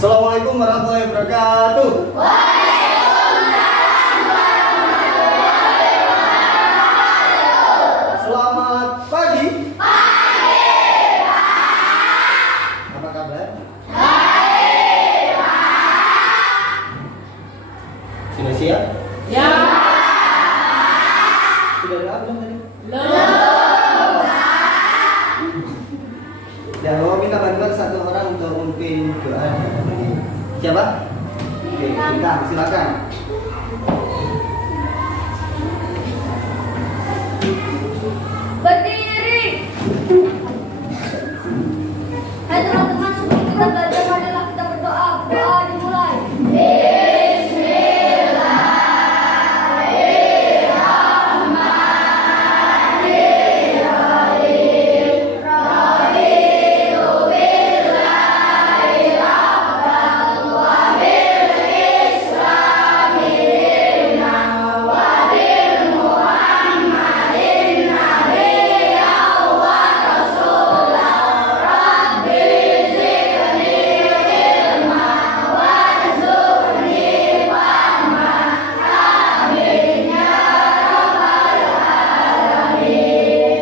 Assalamualaikum warahmatullahi wabarakatuh. Waalaikumsalam warahmatullahi wabarakatuh. Selamat pagi. Pagi, Pak. Apa kabar? Baik, Pak. Sudah siap? Ya. Sudah doa belum tadi? Belum, Pak. Dan mau minta bantuan satu orang untuk memimpin doa. Siapa? Oke, kita silakan. Berdiri. Hai teman-teman, sebelum kita belajar, marilah kita berdoa. Doa dimulai.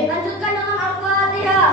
Lanjutkan dengan Al-Fatihah.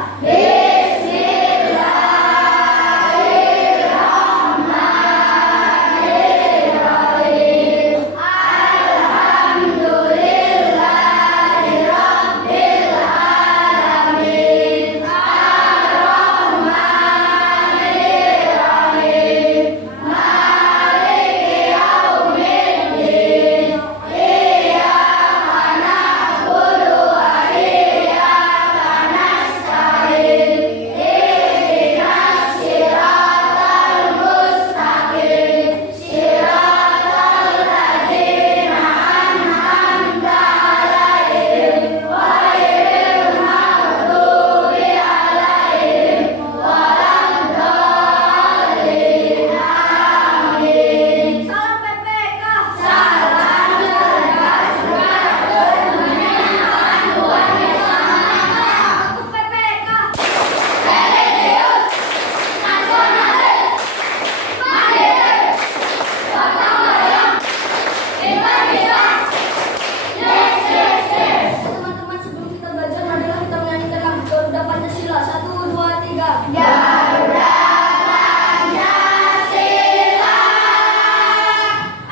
Salam PPK. Salam cerdas buat bermanfaat buat bersama. Untuk PPK. Religius, nasionalis, mandiri, gotong royong, integritas. Yes, yes, yes. Teman-teman, sebelum kita belajar, marilah kita menyanyikan lagu Garuda Pancasila. 1, 2, 3. Garuda Pancasila.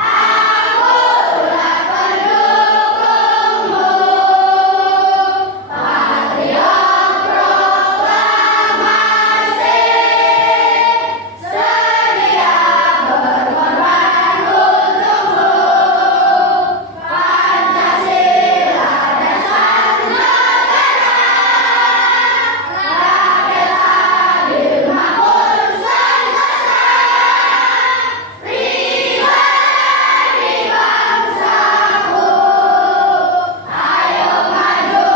Akulah pendukungmu, patriot proklamasi, sedia berkorban untukmu. Pancasila dasar negara, rakyat adil makmur sentosa, pribadi bangsaku. Ayo maju,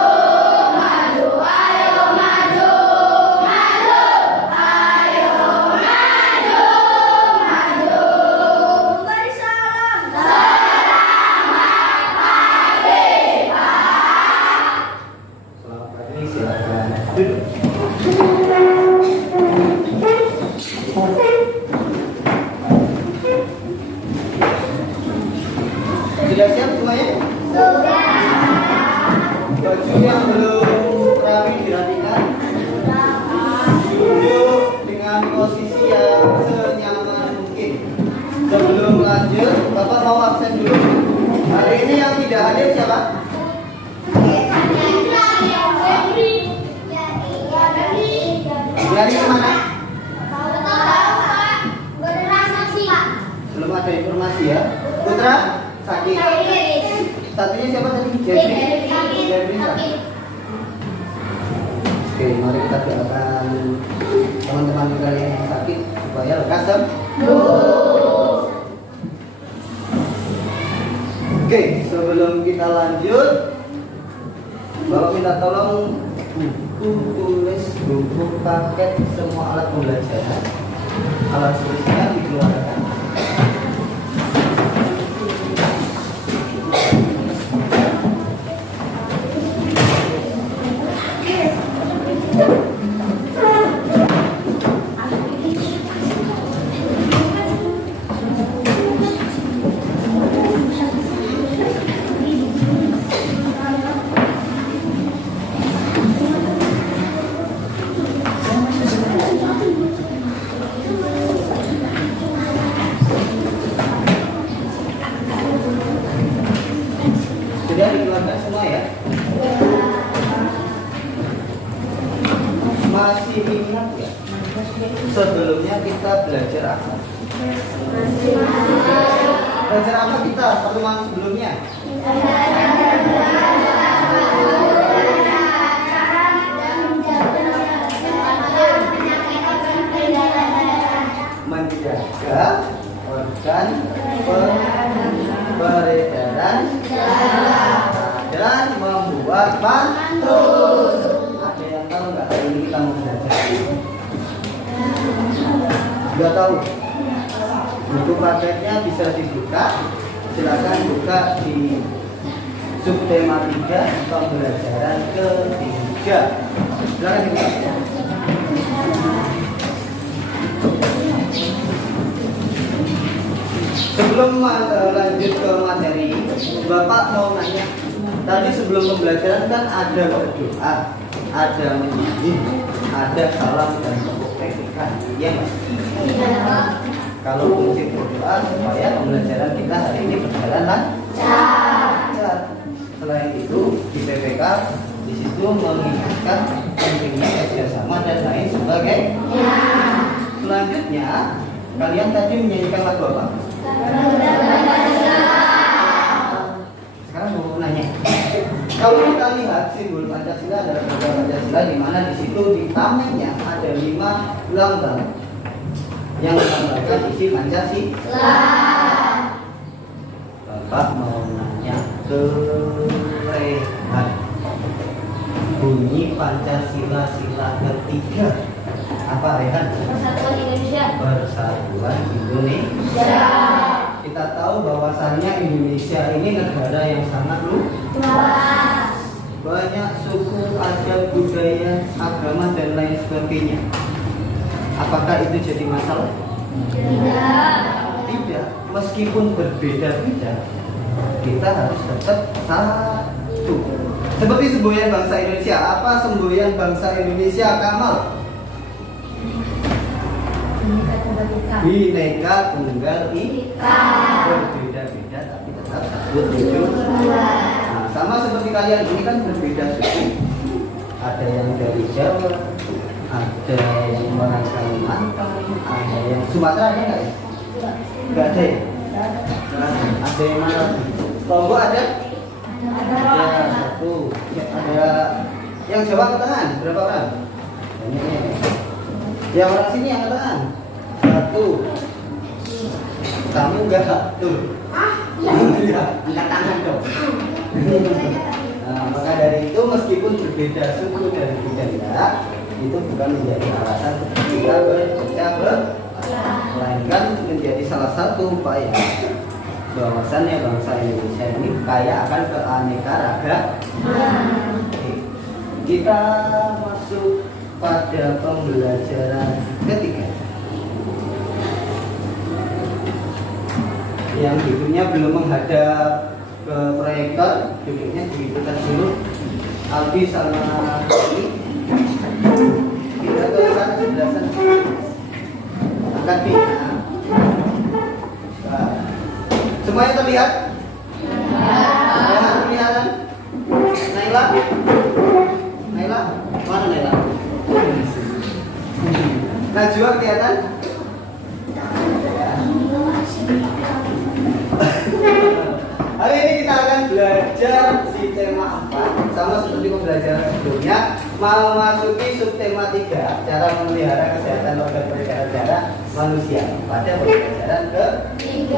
maju, ayo maju, maju, ayo maju, maju. Beri salam. Selamat pagi, Pak. Selamat pagi, silakan duduk. Sudah siap semuanya? Baju yang belum rapi dirapikan. Duduk dengan posisi yang senyaman mungkin. Sebelum lanjut, Bapak mau absen dulu. Hari ini yang tidak hadir siapa? Dari mana? Belum ada informasi ya. Putra sakit. Satunya siapa tadi? Jeffrey sakit. Oke, mari kita doakan teman-teman kita yang sakit supaya lekas sembuh. Oke, sebelum kita lanjut, Bapak minta tolong buku tulis, buku paket, semua alat pembelajaran, alat tulisnya dikeluarkan. belajar apa? Belajar apa kita pertemuan sebelumnya? Menjaga organ peredaran dan membuat pantun. Ada yang tahu nggak hari ini kita mau belajar? Nggak tahu? Buku prakteknya bisa dibuka. Silakan buka di subtema 3 pembelajaran ketiga. Silakan dibuka. Sebelum lanjut ke materi, Bapak mau nanya. Tadi sebelum pembelajaran kan ada berdoa, ada menyanyi, ada salam dan praktekan. Iya nggak? Kalau fungsi berdoa supaya pembelajaran kita hari ini berjalan lancar. Selain itu di PPK di situ mengingatkan pentingnya kerjasama dan lain sebagainya. Selanjutnya kalian tadi menyanyikan lagu apa? Sekarang mau nanya. Kalau kita lihat simbol Pancasila adalah program Pancasila di mana di situ di tamennya ada 5 lambang yang melambangkan isi Pancasila. Bapak mau nanya ke Rehan. Bunyi Pancasila sila ketiga apa Rehan? Persatuan Indonesia. Persatuan Indonesia. Kita tahu bahwasannya Indonesia ini negara yang sangat luas. Banyak suku, adat, budaya, agama dan lain sebagainya. Apakah itu jadi masalah? Tidak. Meskipun berbeda-beda, kita harus tetap satu. Seperti semboyan bangsa Indonesia. Apa semboyan bangsa Indonesia, Kamal? Bineka Tunggal Ika. Berbeda-beda tapi tetap satu tujuan. Nah, sama seperti kalian ini kan berbeda suku. Ada yang dari Jawa, ada yang orang Kalimantan, ada yang Sumatera, ada nggak ya? Nggak ada ya? Ada yang mana? Lombok ada? Ada satu. Ada yang Jawa angkatan berapa orang? Yang orang sini angkatan satu. Kamu enggak tuh? Iya, angkat tangan dong. Nah, maka dari itu meskipun berbeda suku dan budaya itu bukan menjadi alasan kita berpecah belah, melainkan menjadi salah satu upaya bahwasannya bangsa Indonesia ini kaya akan keanekaragaman. Kita masuk pada pembelajaran ketiga. Yang duduknya belum menghadap ke proyektor, duduknya dihidupkan dulu. Albi sama ini kita ke sana sebelah sana. Angkat B. Nah. Semuanya terlihat? Semuanya kelihatan? Naila? Naila? Mana Naila? Najwa kelihatan? Hari ini kita akan belajar si tema 4 sama seperti pembelajaran sebelumnya, memasuki subtema 3 cara memelihara kesehatan organ peredaran darah manusia pada pembelajaran ke-3.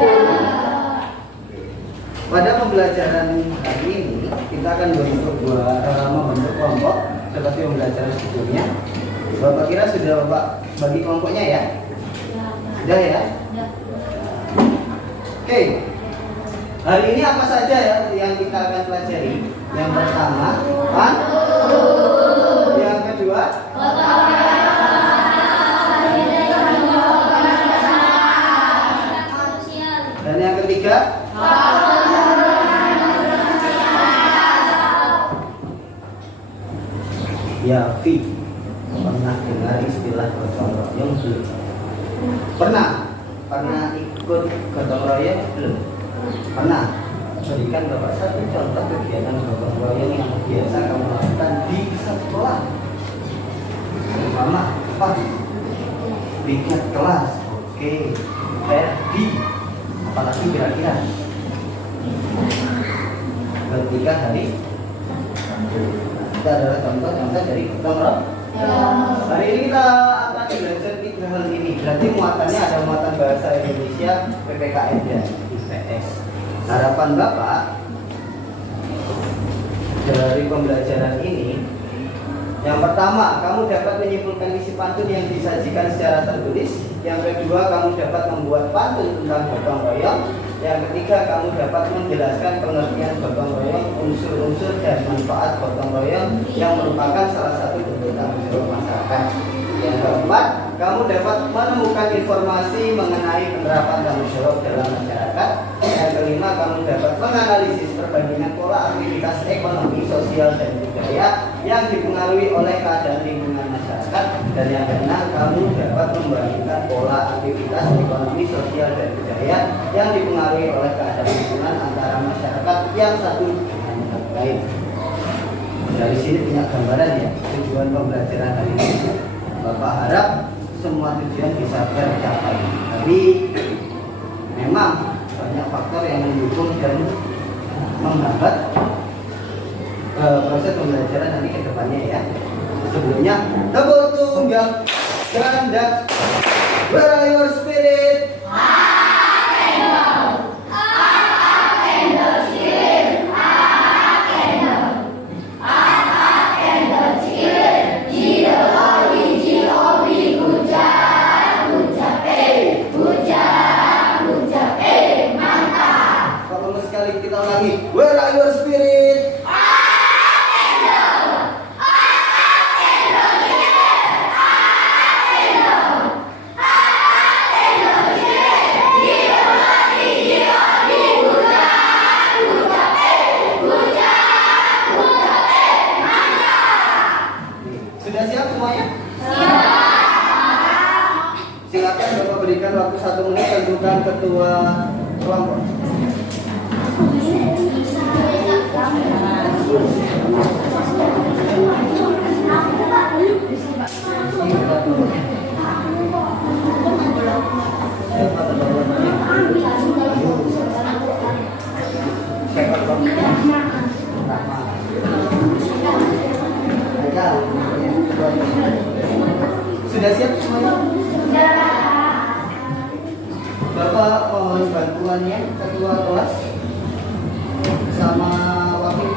Pada pembelajaran kali ini kita akan membentuk kelompok seperti pembelajaran sebelumnya. Bapak kira sudah Bapak bagi kelompoknya ya? Sudah ya? Oke. Hari ini apa saja ya yang kita akan pelajari? Yang pertama, yang kedua, dan yang ketiga, ya, Vi, pernah dengar istilah gotong royong belum? Pernah ikut gotong royong belum? Pernah. Berikan Bapak satu contoh kegiatan gotong royong yang biasa kamu lakukan di sekolah. Pertama, apa? Bikin kelas Oke, Ferdi. Apalagi kira-kira? Ketika hari Sabtu. Nah, itu adalah contoh-contoh dari gotong royong. Hari ini kita akan belajar 3 hal ini. Berarti muatannya ada muatan bahasa Indonesia, PPKN dan IPS. Harapan Bapak dari pembelajaran ini, yang pertama, kamu dapat menyimpulkan isi pantun yang disajikan secara tertulis. Yang kedua, kamu dapat membuat pantun tentang gotong royong. Yang ketiga, kamu dapat menjelaskan pengertian gotong royong, unsur-unsur dan manfaat gotong royong yang merupakan salah satu bentuk tanggung jawab masyarakat. Yang keempat, kamu dapat menemukan informasi mengenai penerapan tanggung jawab dalam masyarakat. Yang kelima, kamu dapat menganalisis perbandingan pola aktivitas ekonomi, sosial, dan budaya yang dipengaruhi oleh keadaan lingkungan masyarakat. Dan yang keenam, kamu dapat membandingkan pola aktivitas ekonomi, sosial, dan budaya yang dipengaruhi oleh keadaan lingkungan antara masyarakat yang satu dengan yang lain. Dari sini punya gambaran ya tujuan pembelajaran hari ini. Bapak harap semua tujuan bisa tercapai. Tapi memang banyak faktor yang mendukung dan menghambat proses pembelajaran nanti ke depannya ya. Sebelumnya, tepuk tunggal ganda. Where are your spirit? Where are your spirit? Sudah siap semuanya? Silakan Bapak berikan waktu 1 menit, tentukan ketua kelompok. Sudah siap semuanya? Bapak mohon bantuannya ketua kelas sama wakil.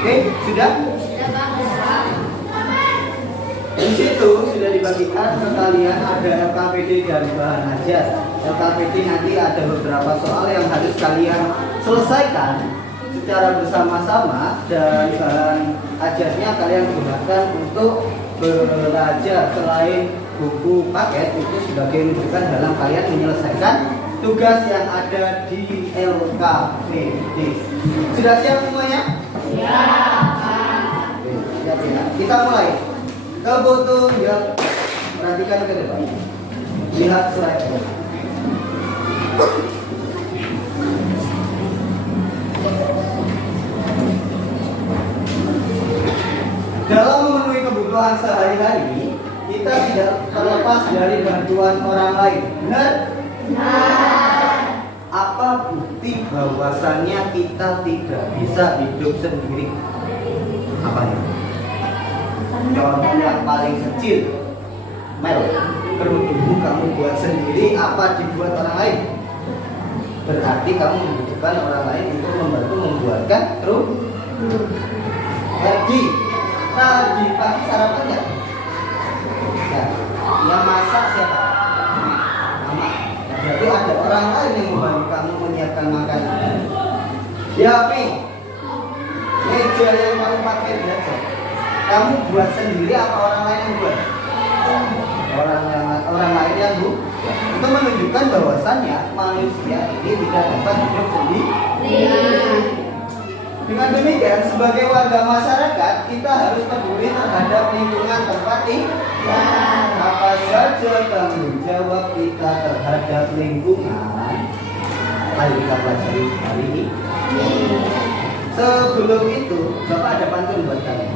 Oke, sudah? Di situ sudah dibagikan ke kalian ada LKPD dan bahan ajar. LKPD nanti ada beberapa soal yang harus kalian selesaikan secara bersama-sama, dan bahan ajarnya kalian gunakan untuk belajar. Selain buku paket itu sebagai rujukan dalam kalian menyelesaikan tugas yang ada di LKPD. Sudah siap semuanya? Siap, ya. Kita mulai. Tepuk tunggal. Perhatikan ke depan. Lihat slide. Dalam memenuhi kebutuhan sehari-hari, kita tidak terlepas dari bantuan orang lain. Benar? Apa bukti bahwasannya kita tidak bisa hidup sendiri? Apa ya? Contoh yang paling kecil, Mel, kerudungmu kamu buat sendiri, apa dibuat orang lain? Berarti kamu membutuhkan orang lain kan? Tadi pagi sarapan ya? Ya. Yang masak siapa? Mama. Jadi ada orang lain yang membantu kamu menyiapkan makanan. Ya, Pi. Meja yang kamu pakai belajar, kamu buat sendiri apa orang lain yang buat? Orang lain yang buat. Itu menunjukkan bahwasannya manusia ini tidak dapat hidup sendiri. Dengan demikian, sebagai warga masyarakat, kita harus peduli terhadap lingkungan tempat tinggal. Apa saja tanggung jawab kita terhadap lingkungan? Mari kita pelajari hari ini. Sebelum itu, Bapak ada pantun buat kalian.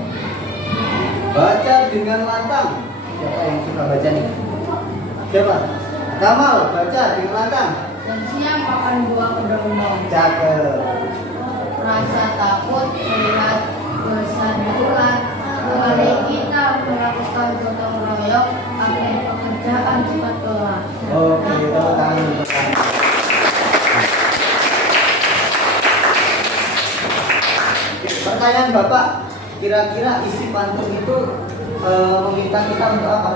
Baca dengan lantang. Siapa yang suka baca nih? Siapa? Kamal, baca dengan lantang. Siang makan buah kedondong. Cakep. Rasa takut melihat besar ular. Mari kita melakukan gotong royong agar pekerjaan cepat kelar. Oke, tepuk tangan. Pertanyaan Bapak, kira-kira isi pantun itu meminta kita untuk apa?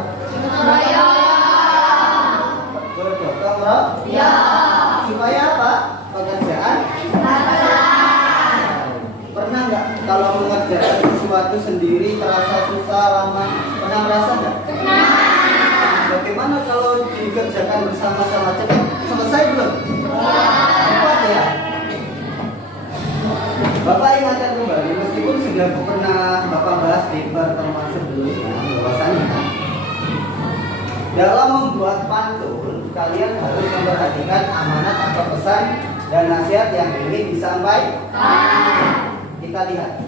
Bergotong royong. Supaya apa? Pekerjaan. Pernah nggak kalau mengerjakan sesuatu sendiri terasa susah, lama? Pernah merasa nggak? Bagaimana kalau dikerjakan bersama-sama? Cepat selesai belum? Cepat ya. Bapak ingatkan kembali, meskipun sudah pernah Bapak bahas di pertemuan sebelumnya, bahwasannya dalam membuat pantun, kalian harus memperhatikan amanat atau pesan dan nasihat yang ingin disampaikan. Kita lihat.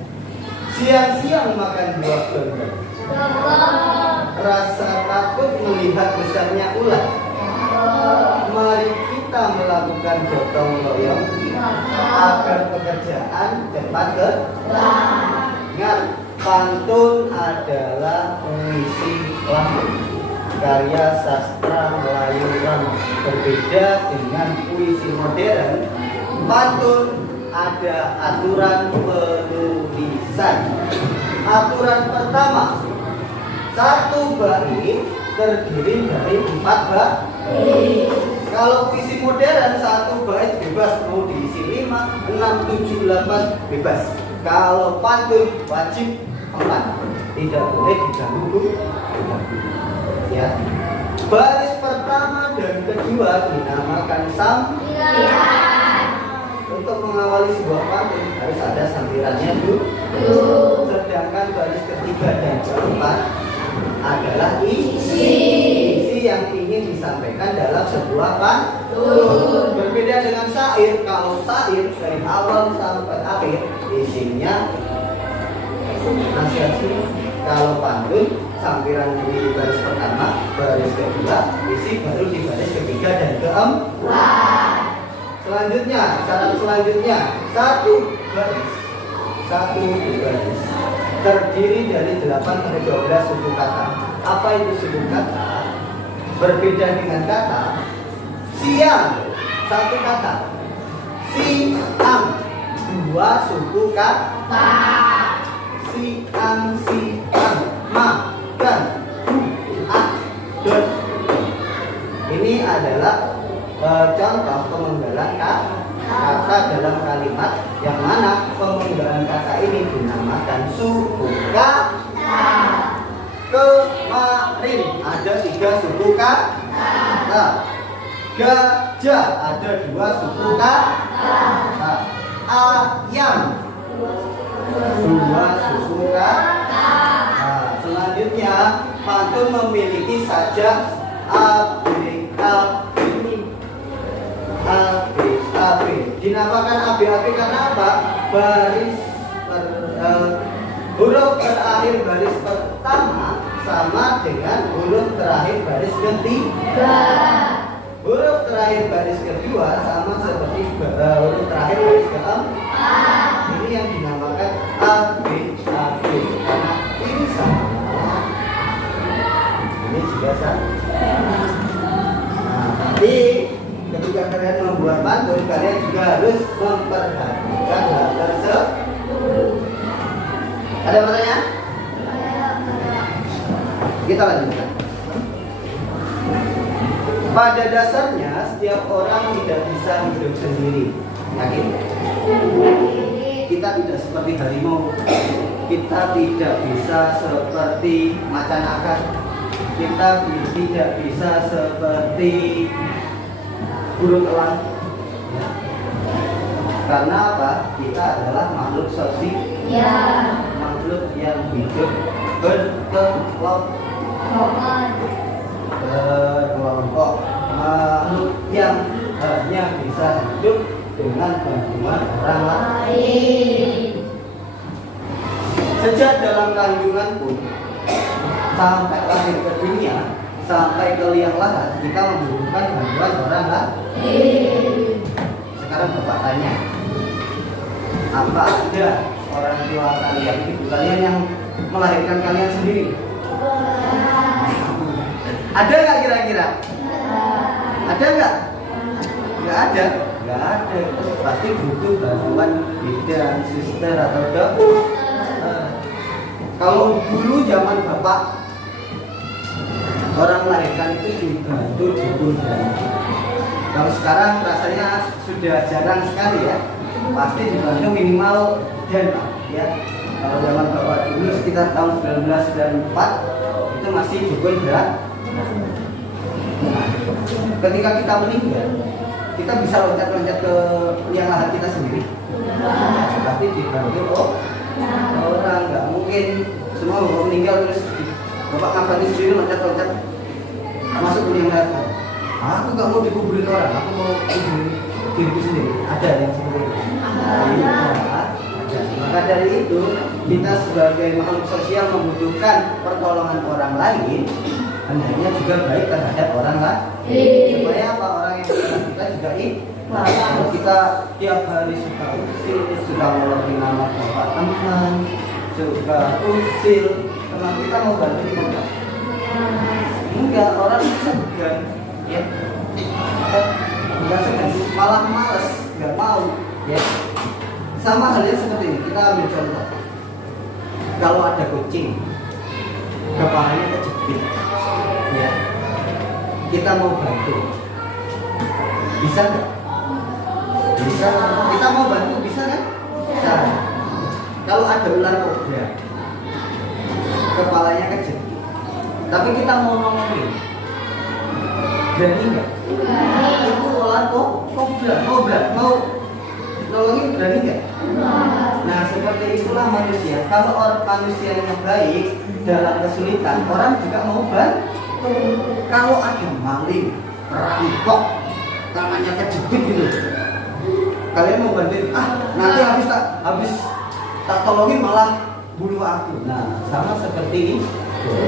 Siang-siang makan buah kedondong. Rasa takut melihat besarnya ular. Mari kita melakukan gotong royong agar pekerjaan cepat kelar. Ingat, pantun adalah puisi lama, karya sastra Melayu lama. Berbeda dengan puisi modern, pantun ada aturan penulisan. Aturan pertama, satu bait terdiri dari 4 bait. Kalau puisi modern satu bait bebas, mau diisi 5, 6, 7, 8 bebas. Kalau pantun wajib 4, tidak boleh diganggu. Ya. Baris pertama dan kedua dinamakan sampiran. Untuk mengawali sebuah pantun harus ada sampirannya dulu. Sedangkan baris ketiga dan keempat adalah isi yang ingin disampaikan dalam sebuah pantun. Berbeda dengan syair. Kalau syair dari awal sampai akhir isinya nasihat. Kalau pantun sampiran di baris pertama, baris kedua, isi baru di baris ketiga dan keempat. Selanjutnya, syarat selanjutnya, satu baris terdiri dari 8 sampai 12 suku kata. Apa itu suku kata? Berbeda dengan kata siang, 1 kata, siang, 2 suku kata, siang, makan, adon. Ini adalah contoh pemenggalan kata dalam kalimat yang mana pemenggalan kata ini dinamakan suku kata. Kemarin ada 3 suku kata. Gajah ada 2 suku kata. Ayam 2 suku kata. Selanjutnya pantun memiliki sajak A, B, dinamakan ABAB karena apa? Huruf terakhir baris pertama sama dengan huruf terakhir baris ketiga. Huruf terakhir baris kedua sama seperti huruf terakhir baris keempat. Ini yang dinamakan ABAB karena ini sama. Ini juga sama. Nah, tapi ketika kalian membuat pantun, kalian juga harus memperhatikan hal tersebut. Pada dasarnya setiap orang tidak bisa hidup sendiri. Yakin? Kita tidak seperti harimau. Kita tidak bisa seperti macan akar. Kita tidak bisa seperti burung elang. Karena apa? Kita adalah makhluk sosial. Ya. Makhluk yang hidup berkelompok. Makhluk yang hanya bisa hidup dengan bantuan orang lain. Sejak dalam kandungan pun sampai lahir ke dunia, sampai ke liang lahat, kita membutuhkan bantuan orang lain. Sekarang Bapak tanya, apa ada orang tua kalian, ibu kalian yang melahirkan kalian sendiri? Ada nggak kira-kira? Ada nggak? Nggak ada. Nggak ada. Pasti butuh bantuan bidan, suster atau dokter. Kalau dulu zaman Bapak, orang melahirkan itu dibantu dukun dan kalau sekarang rasanya sudah jarang sekali ya. Pasti dibantu minimal dan ya. Kalau zaman Bapak dulu sekitar tahun 1994 itu masih dukun dan ketika kita meninggal, kita bisa loncat-loncat ke liang lahat kita sendiri. Tapi dibantu orang, nggak mungkin semua Bapak meninggal terus Bapak ngapain sendiri loncat-loncat masuk ke liang lahat. Aku nggak mau dikuburin orang, aku mau kuburin diriku sendiri. Ada yang seperti itu. Maka dari itu kita sebagai makhluk sosial membutuhkan pertolongan orang lain. Hendaknya juga baik terhadap orang lain. Supaya apa? Orang yang dekat kita juga kalau kita tiap hari suka usil, suka ngolongin nama bapak teman, suka usil, teman kita mau bantu di mana? Enggak, orang segan, ya. Enggak segan, malah males, nggak mau, ya. Sama halnya seperti ini. Kita ambil contoh. Kalau ada kucing, kepalanya kejepit. Ya, kita mau bantu, bisa nggak? Bisa. Kita mau bantu, bisa kan? Bisa. Kalau ada ular kobra, kepalanya kejepit, tapi kita mau nolongin, berani nggak? Itu ular kobra, mau nolongin berani nggak? Nah seperti itulah manusia. Kalau orang manusia yang baik dalam kesulitan, orang juga mau bantu. Kalau ada maling, perampok, tangannya kejepit gitu, kalian mau bantuin? Nanti habis tak tolongin malah bunuh aku. Nah sama seperti ini.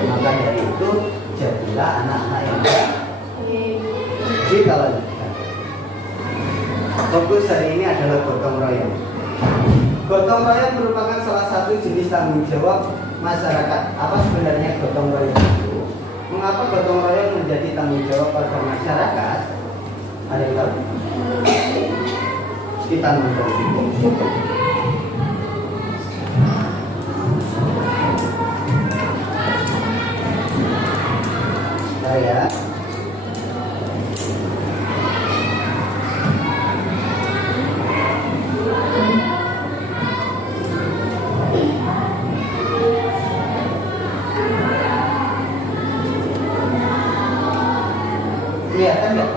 Maka dari itu jadilah anak-anak yang baik. Jadi kalau fokus hari ini adalah gotong royong. Gotong royong merupakan salah satu jenis tanggung jawab masyarakat. Apa sebenarnya gotong royong itu? Mengapa gotong royong menjadi tanggung jawab pada masyarakat? Ada yang tahu? Kita nonton video. Ya. Kelihatan nggak?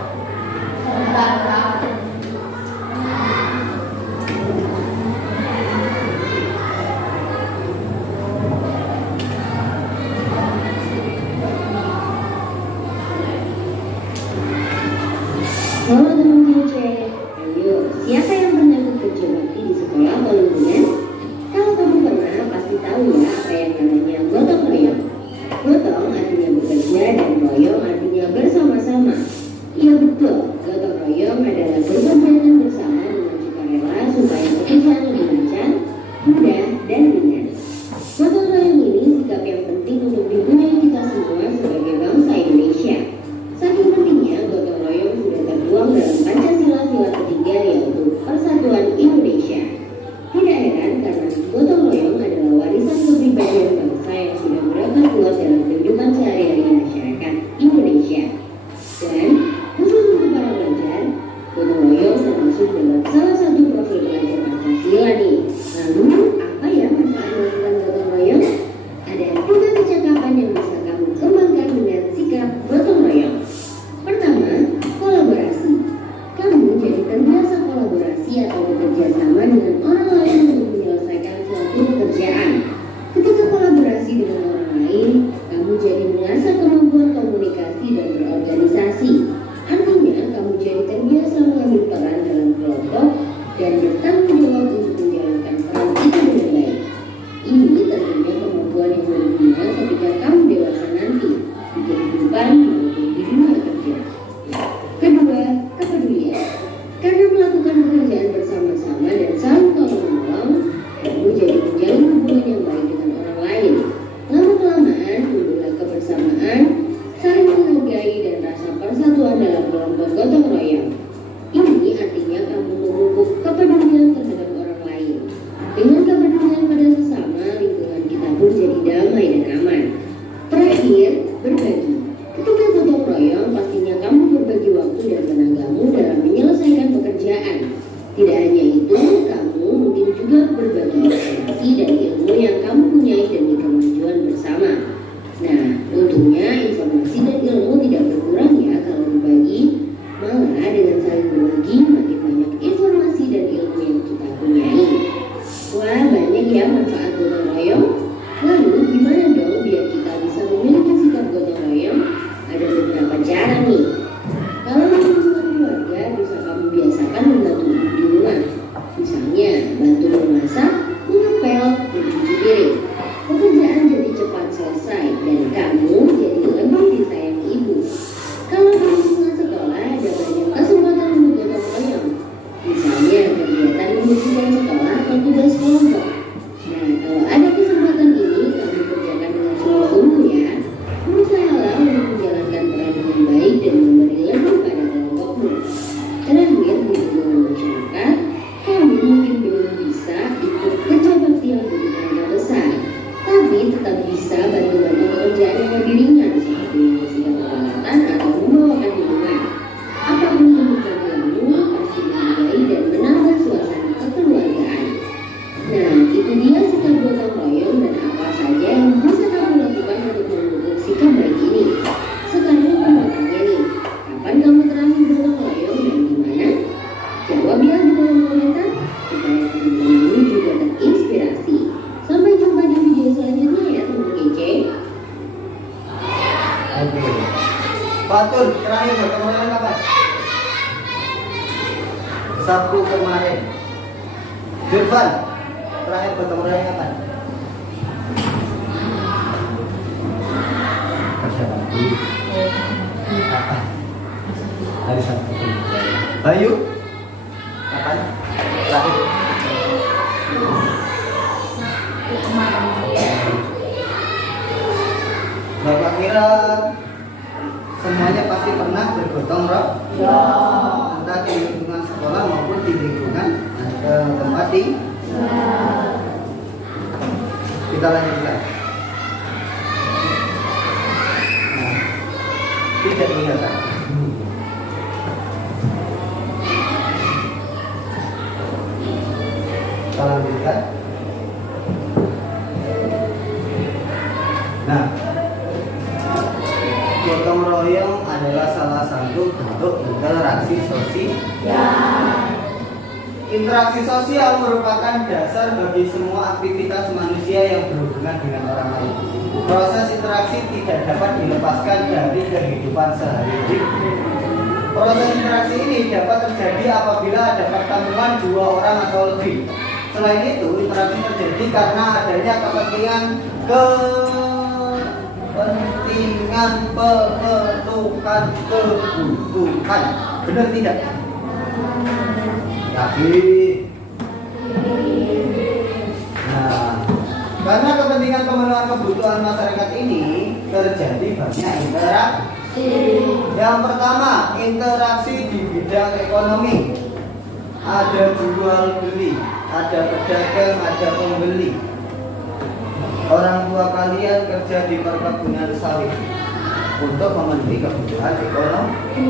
Sila nih. Lalu apa ya manfaat melakukan gotong royong? Ada 3 kecakapan yang bisa kamu kembangkan dengan sikap gotong royong. Pertama, kolaborasi. Kamu jadi terbiasa kolaborasi atau bekerja sama dengan orang lain untuk menyelesaikan suatu pekerjaan. Ketika kolaborasi dengan orang lain, kamu jadi mengasah kemampuan komunikasi dan berorganisasi. Artinya, kamu jadi terbiasa mengambil peran dalam kelompok dan bertanggung jawab untuk menjalankan peran itu dengan baik. Ini tentunya kemampuan yang berguna ketika kamu dewasa nanti di kehidupan maupun di dunia kerja. Kedua, kepedulian. Karena melakukan pekerjaan bersama-sama dan saling tolong-menolong, kamu jadi menjalin hubungan yang baik dengan orang lain. Lama-kelamaan, tumbuhlah kebersamaan, saling menghargai dan rasa persatuan dalam kelompok gotong royong. Ini artinya kamu memupuk kepedulian terhadap orang lain. Dengan kepedulian pada sesama, lingkungan kita pun jadi damai dan aman. Terakhir, berbagi. Ketika gotong royong, pastinya kamu berbagi waktu dan tenagamu dalam menyelesaikan pekerjaan. Tidak hanya itu, kamu mungkin juga berbagi informasi dan ilmu yang kamu punyai demi kemajuan bersama. Nah, untungnya informasi dan ilmu tidak berkurang ya kalau berbagi. Malah dengan saling berbagi, makin banyak informasi dan ilmu yang kita punyai. Wah, banyak ya manfaat gotong royong. Lalu gimana dong biar kita bisa memiliki sikap gotong royong? Ada beberapa cara nih. Kalau di lingkungan keluarga, bisa kamu biasakan membantu ibu di rumah. Misalnya, bantu memasak, mengepel, mencuci piring. Pekerjaan jadi cepat selesai dan kamu jadi lebih disayangi ibu. Kalau di lingkungan sekolah, ada banyak kesempatan untuk gotong royong. Misalnya, kegiatan membersihkan sekolah atau tugas kelompok. Nah, kalau ada kesempatan ini, kamu kerjakan dengan semua umur ya. Berusahalah untuk menjalankan peran dengan baik dan memberi lebih pada kelompokmu. Terakhir, di lingkungan masyarakat, kamu mungkin belum bisa ikut kerja bakti yang begitu besar, tapi tetap bisa bantu-bantu pekerjaan yang lebih ringan seperti membersihkan peralatan atau membawakan minuman. Apapun bentuk kerjamu, pasti menghargai dan menambah suasana kekeluargaan. Nah, itu dia sikap gotong royong dan apa saja yang bisa kamu lakukan untuk memupuk sikap baik ini. Sekarang pertanyaannya nih, kapan kamu terakhir gotong royong dan gimana? Jawab ya di kolom komentar supaya teman-teman ini juga terinspirasi. Sampai jumpa di video selanjutnya ya teman kece. Oke. Fatur, terakhir gotong royong kapan? Sabtu kemarin. Jurvan, terakhir gotong royong kapan? Kapan? Hari Sabtu. Bayu, kapan? Terakhir. Bapak kira semuanya pasti pernah bergotong royong? Ya. Entah di lingkungan sekolah maupun di lingkungan tempat di. Kita lanjutkan. Nah, tidak kelihatan. Kita lanjutkan. Nah, gotong royong adalah salah satu bentuk interaksi sosial. Interaksi sosial merupakan dasar bagi semua aktivitas manusia yang berhubungan dengan orang lain. Proses interaksi tidak dapat dilepaskan dari kehidupan sehari-hari. Proses interaksi ini dapat terjadi apabila ada pertemuan 2 orang atau lebih. Selain itu, interaksi terjadi karena adanya kepentingan pembentukan kebutuhan. Benar tidak? Tapi nah, karena kepentingan pemenuhan kebutuhan masyarakat ini terjadi banyak interaksi. Yang pertama, interaksi di bidang ekonomi. Ada jual beli, ada pedagang, ada pembeli. Orang tua kalian kerja di perkebunan sawit untuk memenuhi kebutuhan ekonomi.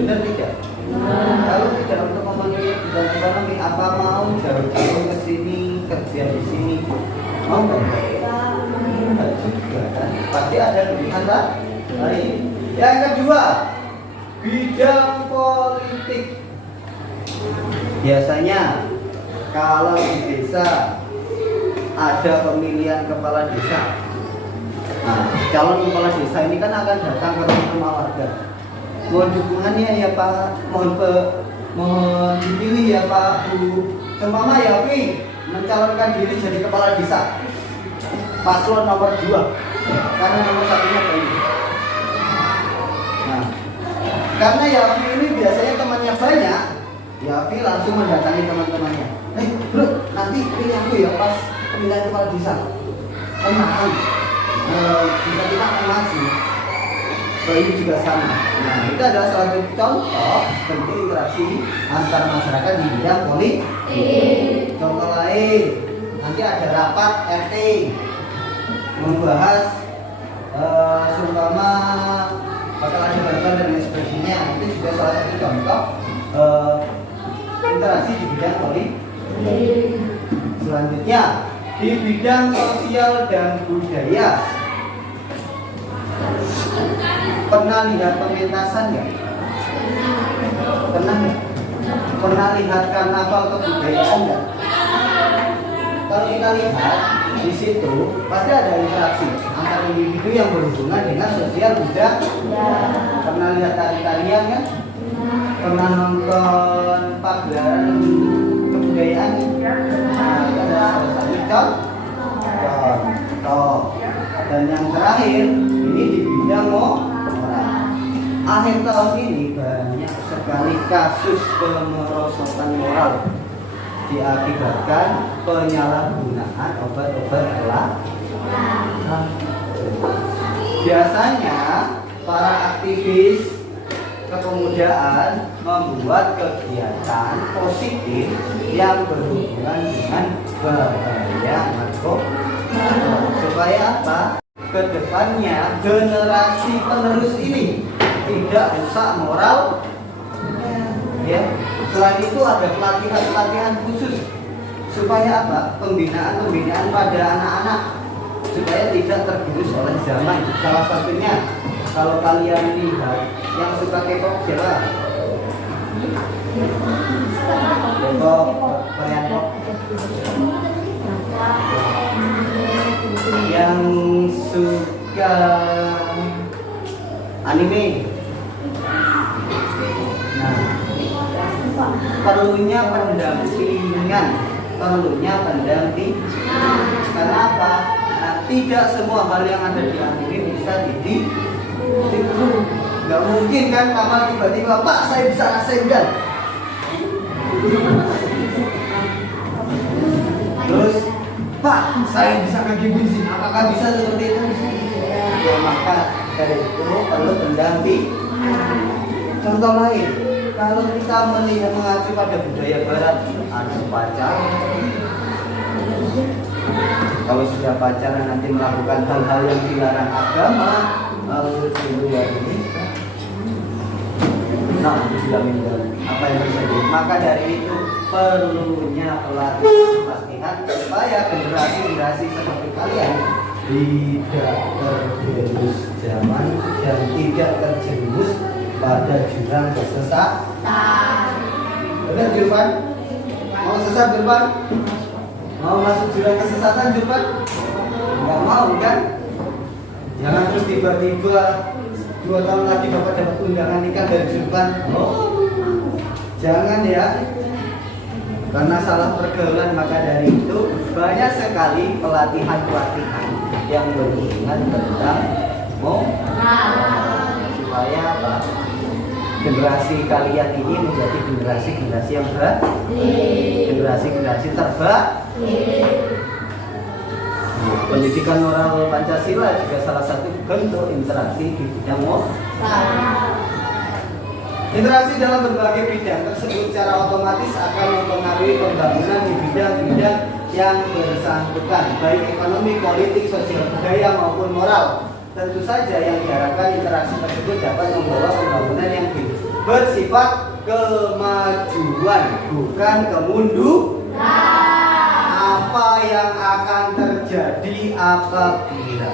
Benar tidak? Kalau tidak untuk memenuhi kebutuhan ekonomi, apa mau jauh-jauh ke sini kerja di sini? Mau nggak? Nggak juga kan? Pasti ada pilihan lain. Yang kedua, bidang politik. Biasanya kalau di desa ada pemilihan kepala desa. Nah, calon kepala desa ini kan akan datang ke rumah warga. Mohon dukungannya ya Pak, mohon dipilih ya Pak Bu. Seumpama ya Pi mencalonkan diri jadi kepala desa. Paslon nomor 2 karena nomor 1-nya banyak. Nah, karena Yafi ini biasanya temannya banyak, Yafi langsung mendatangi teman-temannya. Bro, nanti pilih aku ya pas pemilihan kepala desa. Tenang, bisa kita akan maju. Ini juga sama. Nah, itu adalah salah satu contoh bentuk interaksi antar masyarakat di bidang politik. Contoh lain, nanti ada rapat RT membahas seumpama bakal ada bantuan dan lain sebagainya. Itu juga salah satu contoh interaksi di bidang politik. Selanjutnya di bidang sosial dan budaya. Pernah lihat pementasan nggak? Pernah nggak? Pernah lihat karnaval kebudayaan nggak? Kalau kita lihat di situ pasti ada interaksi antara individu yang berhubungan dengan sosial budaya. Pernah lihat tari-tarian kan? Pernah nonton pagelaran kebudayaan? Nah, itu adalah salah satu contoh. Dan yang terakhir ini di bidang moral. Akhir tahun ini banyak sekali kasus pemerosotan moral diakibatkan penyalahgunaan obat-obat biasanya para aktivis kepemudaan membuat kegiatan positif yang berhubungan dengan bahaya narkoba supaya apa? Kedepannya generasi penerus ini tidak rusak moral. Ya. Selain itu ada pelatihan khusus supaya apa? Pembinaan pada anak-anak supaya tidak tergerus oleh zaman. Salah satunya kalau kalian lihat yang suka K-pop siapa? K-pop, Korean pop. Yang suka anime. Nah, perlunya pendampingan. Karena apa? Nah, tidak semua hal yang ada di anime bisa ditiru. Gak mungkin kan Kamal tiba-tiba, Pak saya bisa rasain kan? Terus, Pak saya bisa kaki bensin. Apakah bisa seperti itu? Ya, maka dari itu perlu pendamping. Contoh lain, kalau kita melihat mengacu pada budaya barat, ada pacaran. Kalau sudah pacaran nanti melakukan hal-hal yang dilarang agama, lalu luar nikah. Nah, apa yang terjadi? Maka dari itu perlunya pelatihan supaya generasi seperti kalian tidak terjerumus zaman dan tidak terjerumus pada jurang kesesatan. Benar Julpan? Mau sesat Julpan? Mau masuk jurang kesesatan Julpan? Enggak mau kan? Jangan terus tiba-tiba 2 tahun lagi Bapak dapat undangan nikah dari Julpan. Jangan ya. Karena salah pergaulan, maka dari itu banyak sekali pelatihan yang berhubungan tentang supaya apa? Generasi kalian ini menjadi generasi yang berat, generasi terbaik. Pendidikan moral Pancasila juga salah satu bentuk interaksi di bidang moral. Interaksi dalam berbagai bidang tersebut secara otomatis akan mempengaruhi pembangunan di bidang-bidang yang bersangkutan, baik ekonomi, politik, sosial, budaya maupun moral. Tentu saja yang diharapkan interaksi tersebut dapat membawa pembangunan yang bersifat kemajuan, bukan kemunduran. Apa yang akan terjadi apabila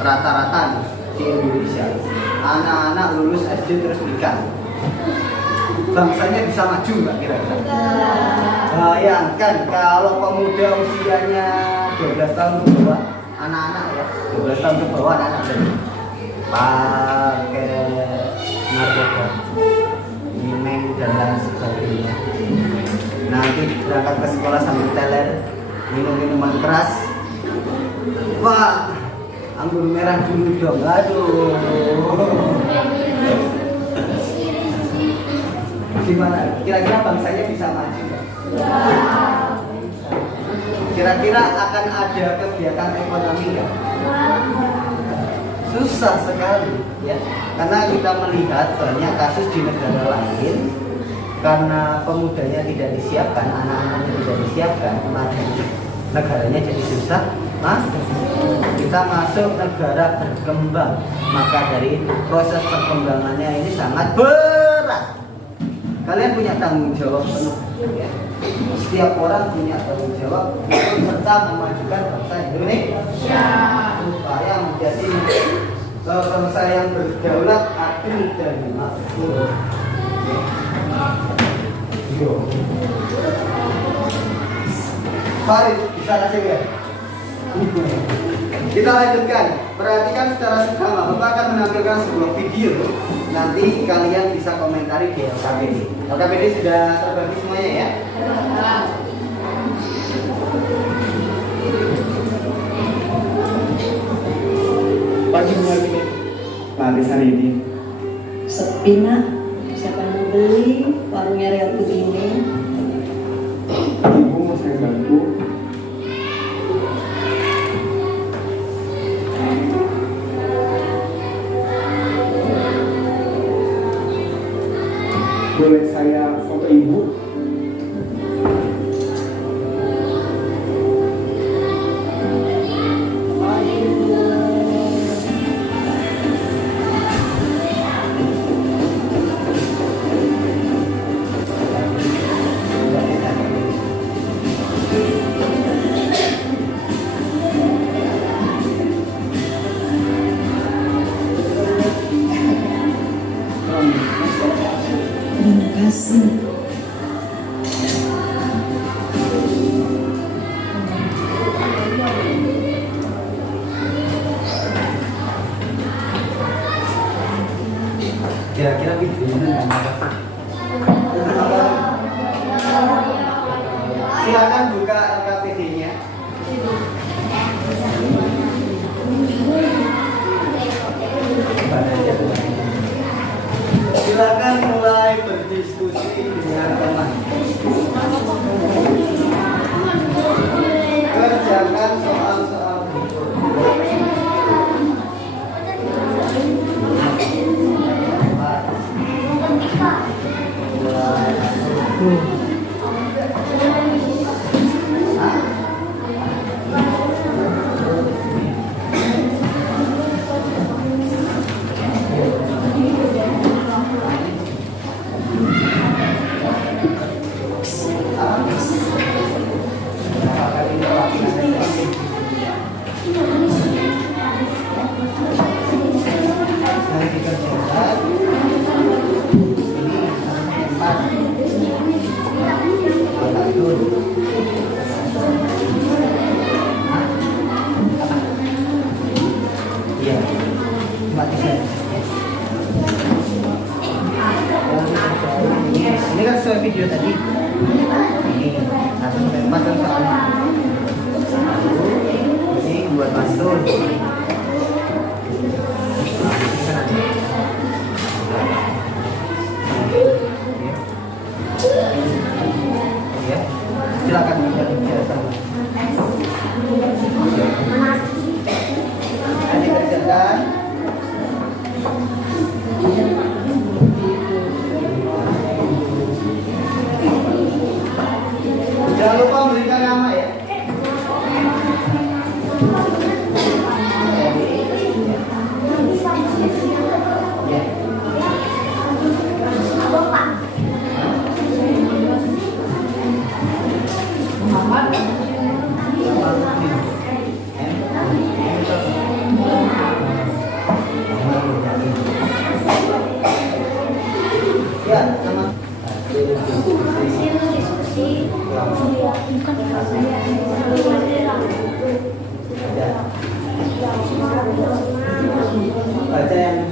rata-rata di Indonesia anak-anak lulus SD terus nikah? Bangsanya bisa maju nggak kira-kira? Bayangkan kalau pemuda usianya 12 tahun ke bawah, anak-anak ya, 12 tahun ke bawah anak-anak pakai narkoba, minum dan lain sebagainya. Nanti berangkat ke sekolah sambil teler, minum minuman keras. Pak, anggur merah dulu dong, aduh. Gimana? Kira-kira bangsanya bisa maju nggak? Kira-kira akan ada kegiatan ekonomi nggak? Susah sekali ya, karena kita melihat banyak kasus di negara lain karena pemudanya tidak disiapkan, anak-anaknya tidak disiapkan, maka negaranya jadi susah. Mas, kita masuk negara berkembang, maka dari proses perkembangannya ini sangat berat. Kalian punya tanggung jawab penuh ya. Setiap orang punya tanggung jawab untuk serta memajukan bangsa Indonesia supaya menjadi bangsa yang berdaulat, adil dan makmur. Farid, bisa kasih ya? Kita lanjutkan. Perhatikan secara seksama. Bapak akan menampilkan sebuah video. Nanti kalian bisa komentari di LKPD. LKPD sudah terbagi semuanya ya? Pagi hari ini, Pak hari ini. Sepi nak, siapa yang mau beli? Warungnya real begini. Ibu mau saya bantu. Boleh saya foto ibu? Terima kasih. Kira-kira videonya apa? Silakan buka LKPD-nya. Silakan mulai berdiskusi dengan teman. Kerjakan soal-soal berikut. Ini kan sesuai video tadi. Ini satu tempat dan soalnya. Ini buat masuk. Ya, silakan bicara sama. Nanti kerjakan. Jangan lupa memberikan nama ya. Ya. Ya, nama baca yang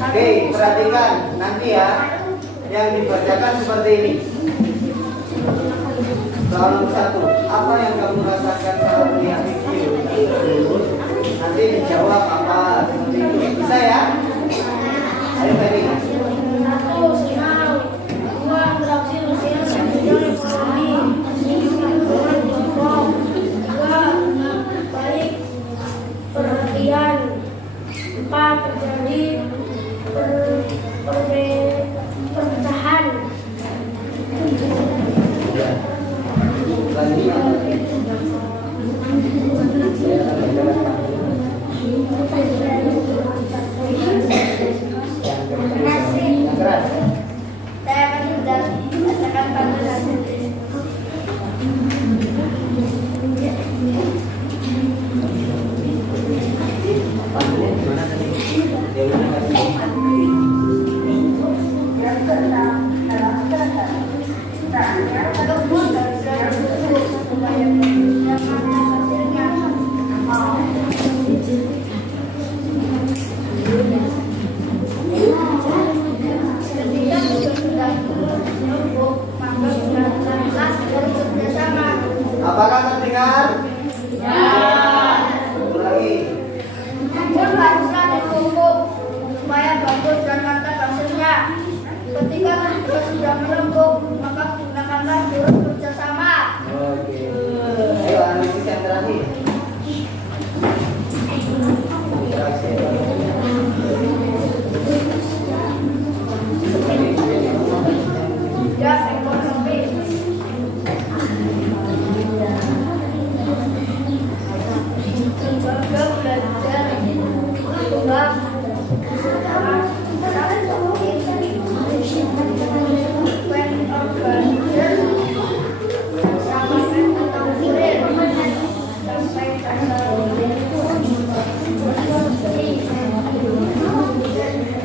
oke, perhatikan nanti ya, yang dibacakan seperti ini. Soal 1, apa yang kamu rasakan saat melihat video tersebut? Nanti dijawab apa seperti itu. Bisa ya? Ayo Ferry. Aku senang. Aku interaksi sosial dan bidang ekonomi. Lingkungan kelompok. Juga baik perhatian. 4, terjadi perpecahan. Ya. Selanjutnya. Saya akan bacakan. Yang keras. Saya akan sudah bacakan panggilan. Panggilnya gimana tadi? Dewi kasih. Apakah terdengar? Ya. Ulangi. Pun haruslah ditutup supaya bagus dan mantap hasilnya. Ketika kita sudah melembut, maka gunakanlah jurus kerjasama. Oke. Ayo analisis yang terakhir. Ya, ekonomi. Bangga belajar tunggal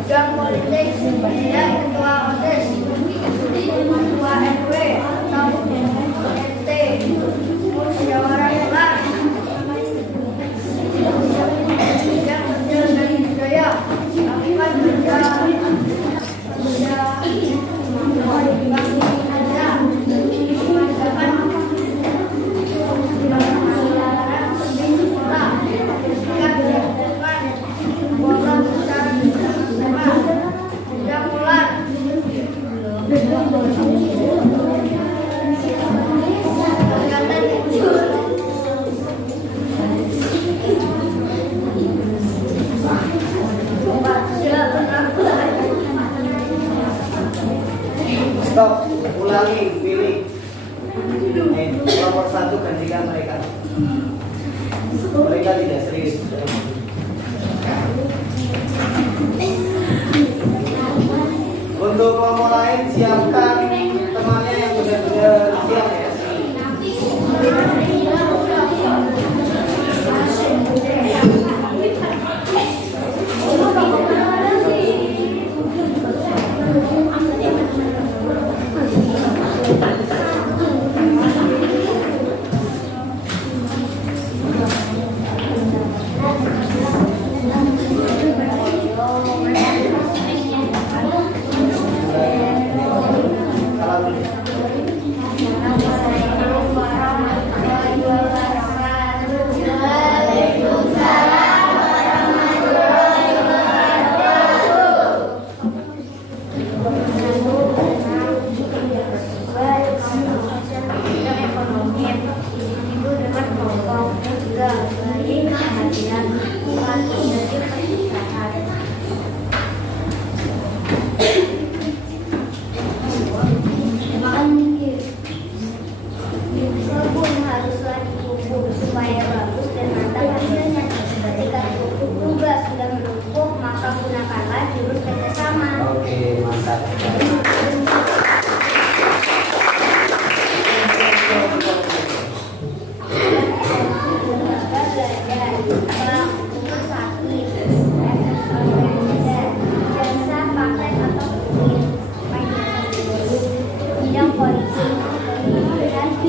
dan politik dan ketua OSIS, ketua RW, atau RT, musyawarah kelas, yang kecil dari budaya, akibat kerja, Stop, ulangi, pilih. Nomor 1 gantikan mereka. Mereka tidak serius. Untuk kelompok lain siapkan temannya yang benar-benar siap ya.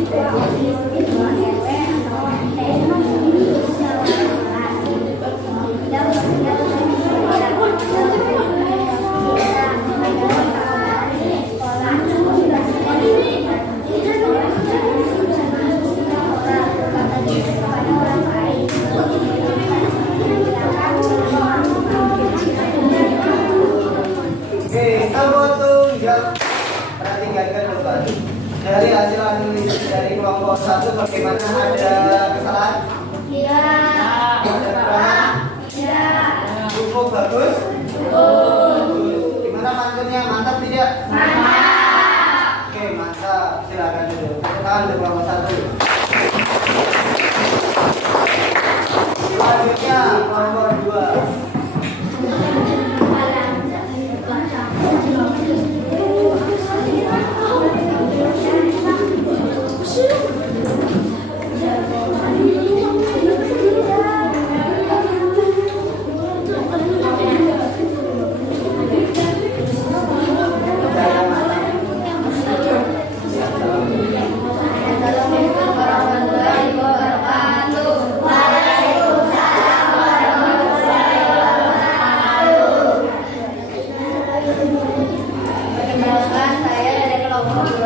Oke, kamu tunjuk. Perhatikan kembali. Dari hasil analisis dari kelompok 1 bagaimana, ada kesalahan? Iya. Ada kekurangan? Iya. Cukup bagus? Bagus. Gimana pantunnya? Mantap tidak? Mantap. Oke, mantap. Silakan duduk. Tepuk tangan untuk kelompok 1. Selanjutnya kelompok 2. Perkenalkan, saya dari kelompok 2.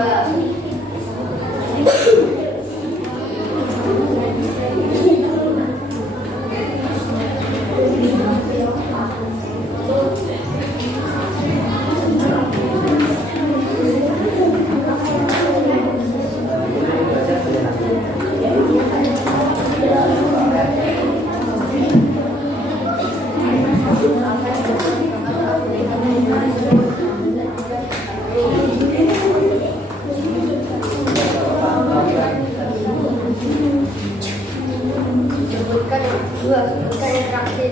Sebutkan interaksi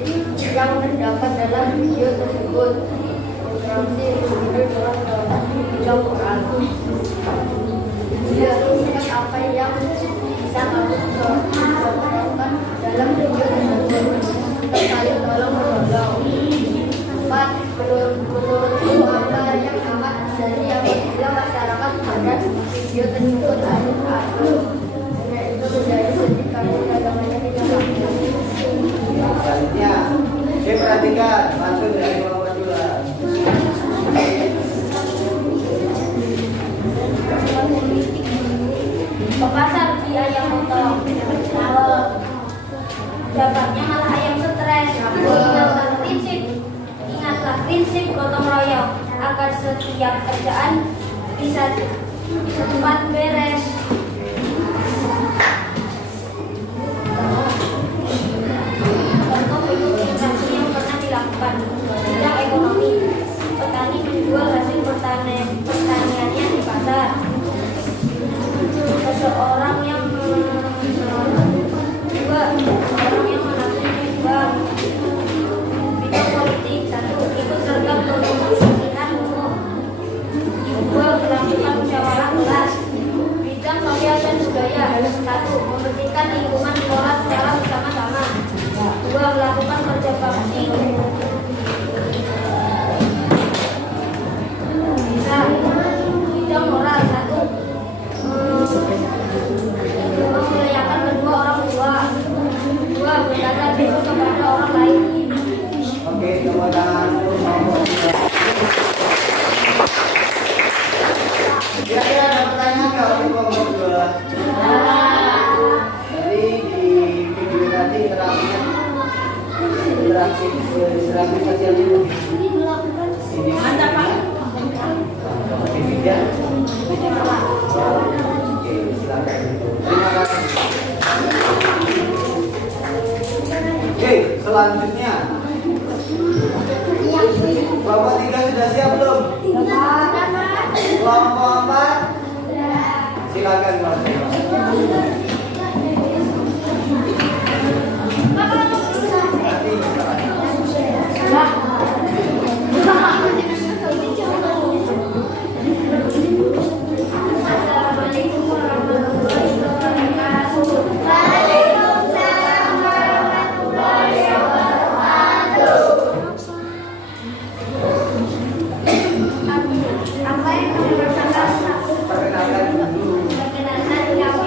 yang terdapat dalam video tersebut. Interaksi video dalam bidang Quran. Jelaskan apa yang bisa kamu lakukan dalam video tersebut. Sekali tolong menjawab. 4. Menurutku apa yang amat terjadi apabila masyarakat terhadap video tersebut adu-adu. Itu menjadi sedih karena agamanya tidak bagus. Selanjutnya, oke, perhatikan pantun dari kelompok 2. Ke pasar beli ayam potong. Dapatnya malah ayam stres. Ingatlah prinsip gotong royong agar setiap kerjaan bisa cepat beres. Contoh bentuk interaksi yang pernah dilakukan. Bidang ekonomi, petani menjual hasil pertaniannya di pasar. Seseorang yang menafsirkan uang. Bidang politik, 1. Ikut serta pemilihan umum. 2. Melakukan musyawarah kelas. Bidang sosial dan budaya, 1. Membersihkan lingkungan sekolah secara bersama-sama. 2. Melakukan kerja bakti. Bisa. Bidang moral, 1. Memuliakan kedua orang tua. 2. Berkata baik kepada orang lain. Oke, tepuk tangan untuk kelompok 2. Kira-kira ada pertanyaan nggak untuk kelompok 2? Jadi di video tadi interaksi sosial itu ini mantap Pak. Di video. Oke, silakan. Terima kasih. Oke, selanjutnya kelompok 3 sudah siap belum? Kelompok 4 silakan kelompok. Assalamualaikum warahmatullahi wabarakatuh. Waalaikumsalam warahmatullahi wabarakatuh. Apa yang kamu rasakan? Perkenalkan dulu. Perkenalkan, nama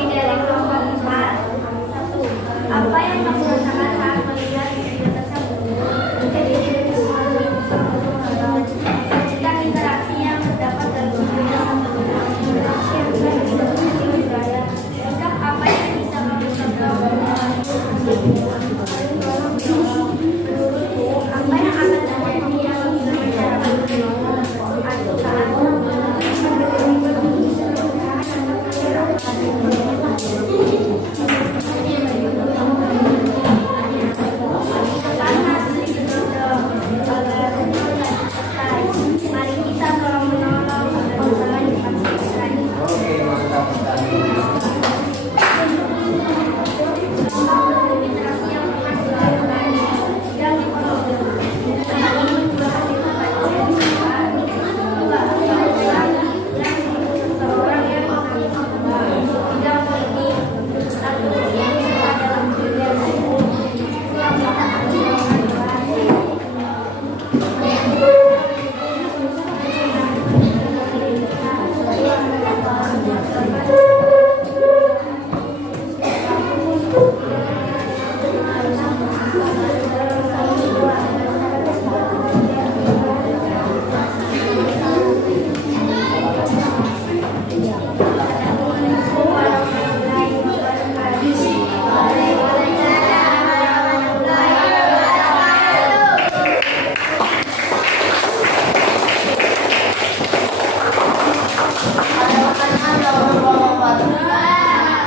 Mari kita tolong menolong pasangan di pasar. Oke, mantap sekali.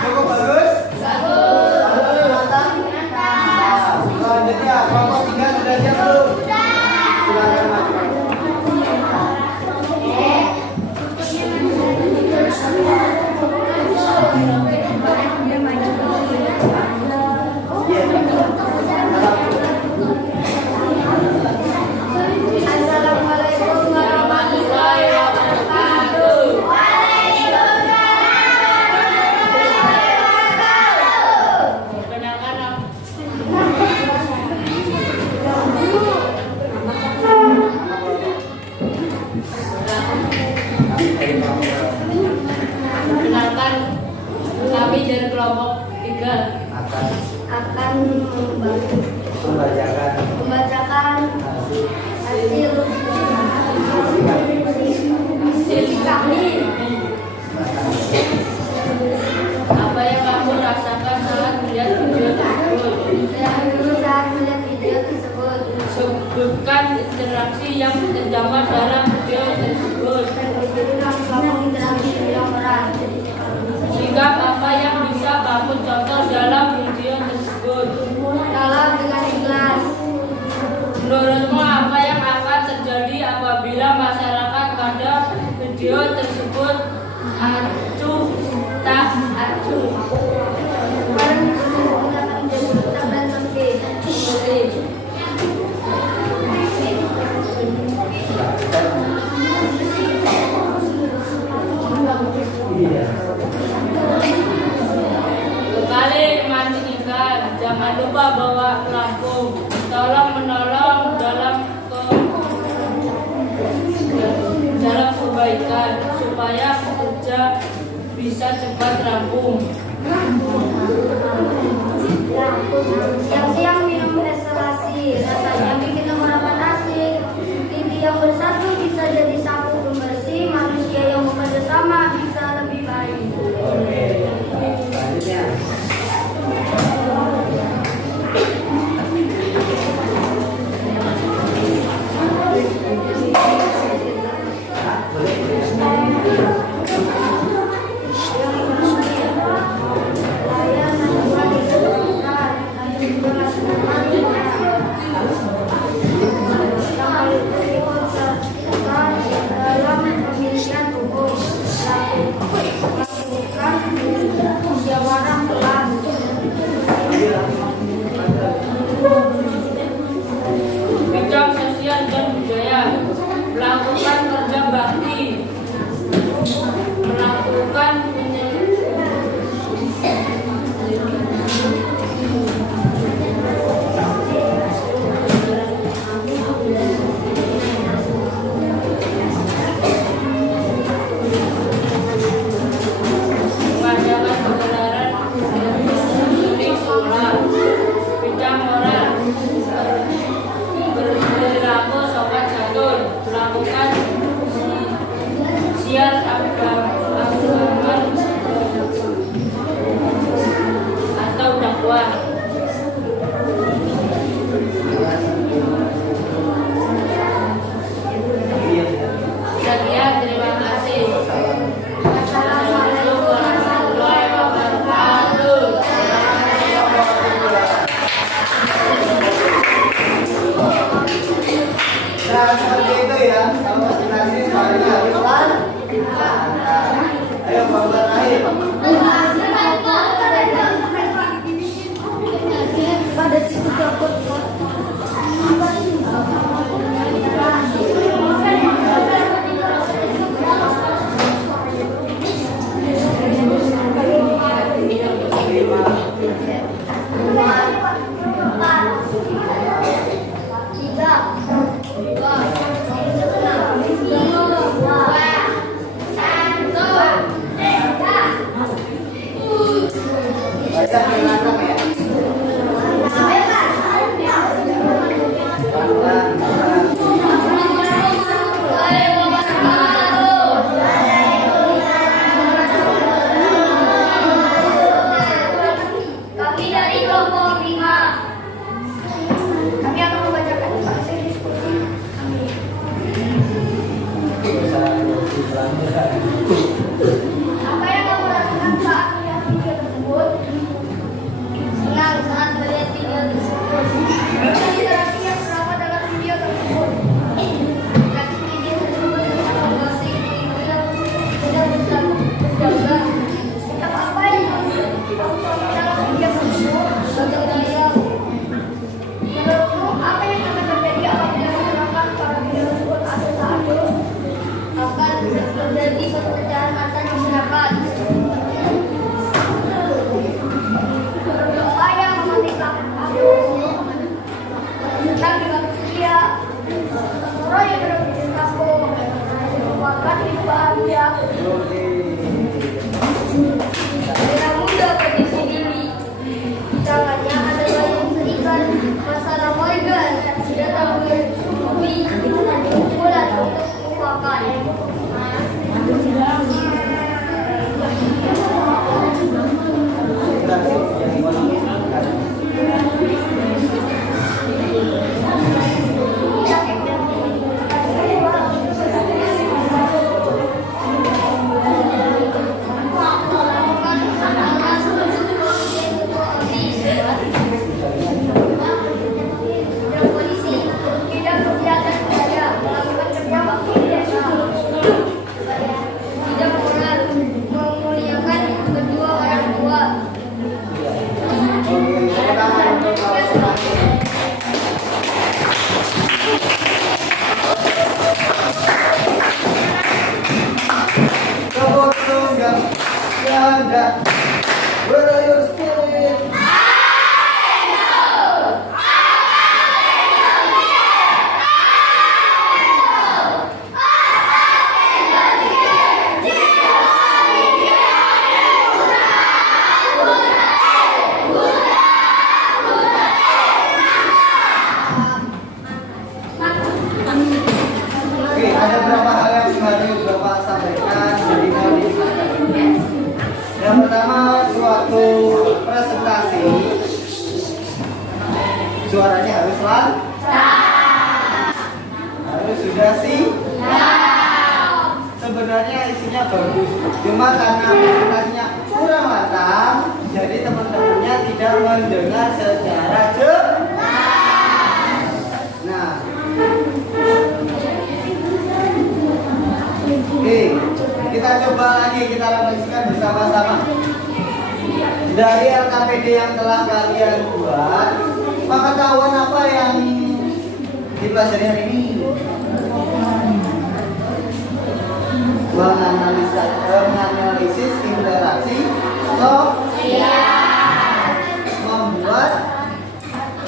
Cukup bagus? Mantap? Nah, selanjutnya kelompok 3 sudah siap belum? Silakan maju. Assalamualaikum warahmatullahi wabarakatuh. Perkenalkan, kami dari kelompok 3 Akan Membacakan hasil kami. apa yang kamu rasakan saat melihat video tersebut. Saya dulu saat melihat video tersebut. Sebutkan interaksi yang terdapat dalam video tersebut. Kamu interaksi yang berat. Sikap apa yang bisa kamu contoh dalam video tersebut. Kalah dengan ikhlas. Menurutmu apa yang akan terjadi apabila masyarakat pada video tersebut acuh tak acuh? Orang akan menjadi rusak dan sempit. Sekali memancing ikan, jangan lupa bawa pelampung. Tolong menolong dalam kebaikan supaya kerja bisa cepat rampung. Siang-siang minum es selasi, rasanya bikin tenggorokan asik. Lidi yang bersatu bisa jadi sapu pembersih. Manusia yang bekerja sama bisa lebih baik. selanjutnya. Anak muda kondisi diri. Di tangannya ada layang seikat masalah Morgan. Datang bersubi bulan untuk mufakat. Polisi bidang kegiatan budaya melakukan kerja bakti desa. Bidang moral memuliakan kedua orang tua. Kebun tunggal ganda berayur spirit. Oke, ada beberapa hal yang harus Bapak sampaikan jadi mau disampaikan. Yang pertama, suatu presentasi suaranya harus harus sudah sih. Sebenarnya isinya bagus, cuma karena presentasinya kurang matang, jadi teman-temannya tidak mendengar secara jelas. Nah, oke, kita coba lagi, kita refleksikan bersama-sama. Dari LKPD yang telah kalian buat, pengetahuan apa yang dipelajari hari ini? Menganalisis interaksi sosial, membuat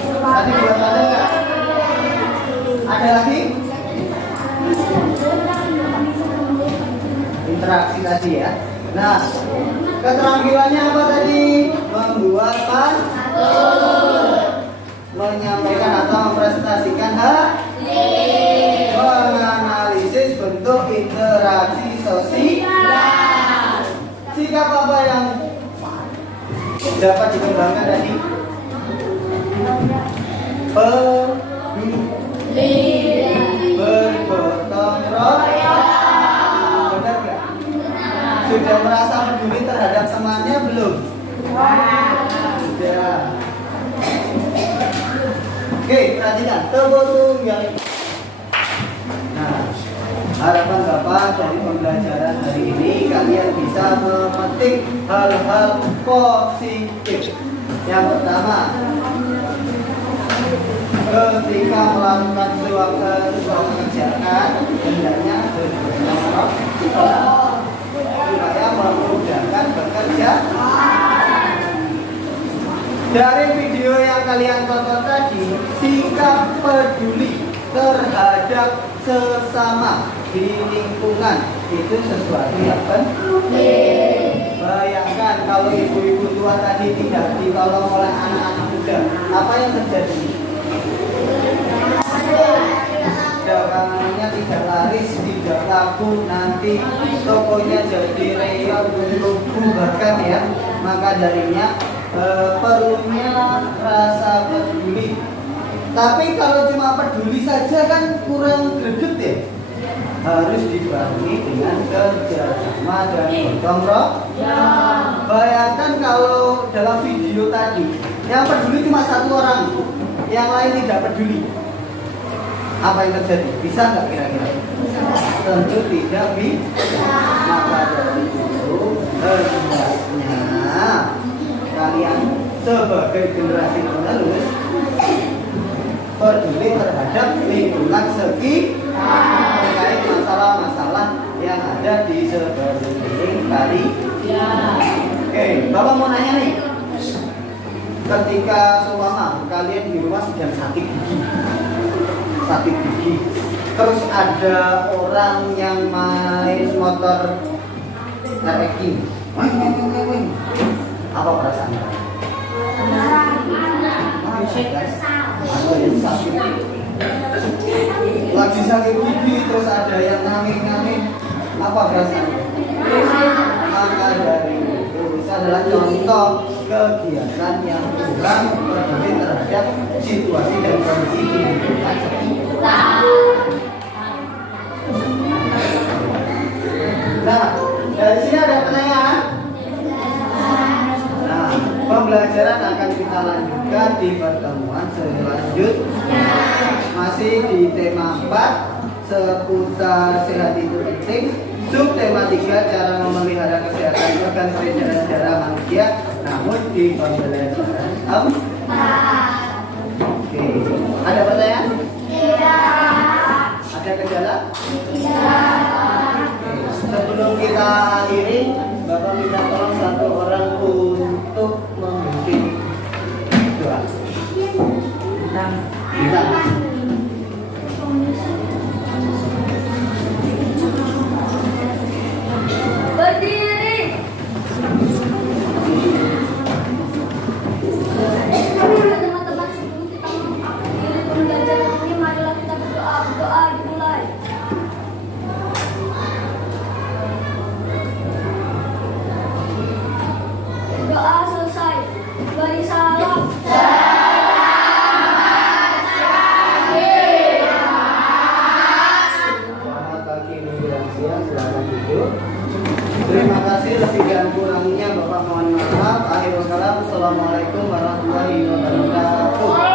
tadi buat ada nggak? Ada lagi? Interaksi tadi ya. Nah, keterampilannya apa tadi? Membuat menyampaikan atau mempresentasikan menganalisis bentuk interaksi sosial. Sikap apa yang dapat dikembangkan tadi? Bergotong royong. Benar nggak? Sudah merasa peduli terhadap temannya belum? Sudah. Oke, perhatikan. Tepuk tunggal. Nah, harapan Bapak dari pembelajaran hari ini kalian bisa memetik hal-hal positif. Yang pertama, ketika melakukan sebuah pekerjaan, hendaknya bergotong supaya memudahkan bekerja. Dari video yang kalian tonton tadi, sikap peduli terhadap sesama di lingkungan itu sesuatu yang penting. Bayangkan kalau ibu-ibu tua tadi tidak ditolong oleh anak-anak muda, apa yang terjadi? Dagangannya tidak laris, tidak laku, nanti tokonya jadi reot untuk bahkan ya. Maka darinya perlunya rasa peduli. Tapi kalau cuma peduli saja kan kurang greget ya. Harus dibarengi dengan kerjasama dan gotong royong. Bayangkan kalau dalam video tadi yang peduli cuma satu orang, yang lain tidak peduli. Apa yang terjadi? Bisa nggak kira-kira? Tentu tidak bisa. Maka dari itu hendaknya kalian sebagai generasi penerus peduli terhadap lingkungan sekitar terkait masalah-masalah yang ada di sekeliling kalian. Oke, Bapak mau nanya nih. Ketika seumpama kalian di rumah sedang sakit gigi, terus ada orang yang main motor racing, Wing. Apa perasaannya? Ada yang sakit. Lagi sakit gigi terus ada yang nangis. Apa perasaannya? Maka dari itu adalah contoh kegiatan yang kurang peduli terhadap situasi dan kondisi kehidupan sekitar. Nah, dari sini ada pertanyaan. Nah, pembelajaran akan kita lanjutkan di pertemuan selanjutnya. Masih di tema 4 seputar sehat itu penting. Subtema 3 cara memelihara kesehatan organ peredaran darah manusia. Namun di pembelajaran 4. Oke, ada pertanyaan? Tidak. Ada kendala? Tidak. Sebelum kita akhiri, Bapak minta tolong satu orang untuk memimpin doa. Kita. Berdiri. Teman-teman, sebelum kita mengakhiri pembelajaran ini, marilah kita berdoa. Doa dimulai. Doa selesai. Beri salam. Selamat pagi menjelang siang, silakan duduk. Terima kasih, lebih dan kurangnya Bapak mohon maaf. Akhirul kalam, assalamualaikum warahmatullahi wabarakatuh.